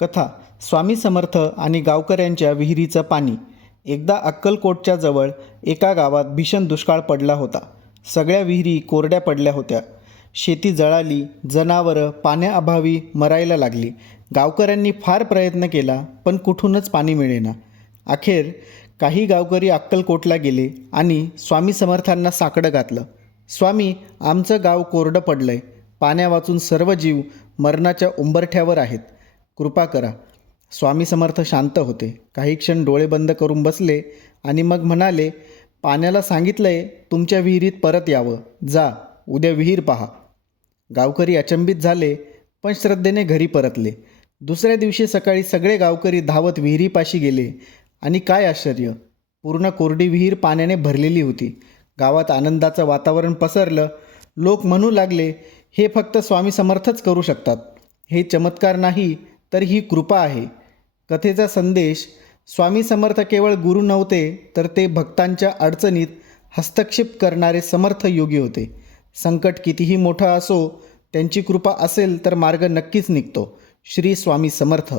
कथा स्वामी समर्थ आणि गावकऱ्यांच्या विहिरीचं पाणी. एकदा अक्कलकोटच्या जवळ एका गावात भीषण दुष्काळ पडला होता. सगळ्या विहिरी कोरड्या पडल्या होत्या. शेती जळाली, जनावरं पाण्याअभावी मरायला लागली. गावकऱ्यांनी फार प्रयत्न केला, पण कुठूनच पाणी मिळेना. अखेर काही गावकरी अक्कलकोटला गेले आणि स्वामी समर्थांना साकडं घातलं. स्वामी, आमचं गाव कोरडं पडलंय. पाण्यावाचून सर्व जीव मरणाच्या उंबरठ्यावर आहेत. कृपा करा. स्वामी समर्थ शांत होते. काही क्षण डोळे बंद करून बसले आणि मग म्हणाले, पाण्याला सांगितलंय तुमच्या विहिरीत परत यावं. जा, उद्या विहीर पहा. गावकरी अचंबित झाले, पण श्रद्धेने घरी परतले. दुसऱ्या दिवशी सकाळी सगळे गावकरी धावत विहिरीपाशी गेले आणि काय आश्चर्य, पूर्ण कोरडी विहीर पाण्याने भरलेली होती. गावात आनंदाचं वातावरण पसरलं. लोक म्हणू लागले, हे फक्त स्वामी समर्थच करू शकतात. हे चमत्कार नाही, तर ही कृपा आहे. कथेचा संदेश: स्वामी समर्थ केवळ गुरु नव्हते, तर ते भक्तांच्या अडचणीत हस्तक्षेप करणारे समर्थ योगी होते. संकट कितीही मोठं असो, त्यांची कृपा असेल तर मार्ग नक्कीच निघतो. श्री स्वामी समर्थ.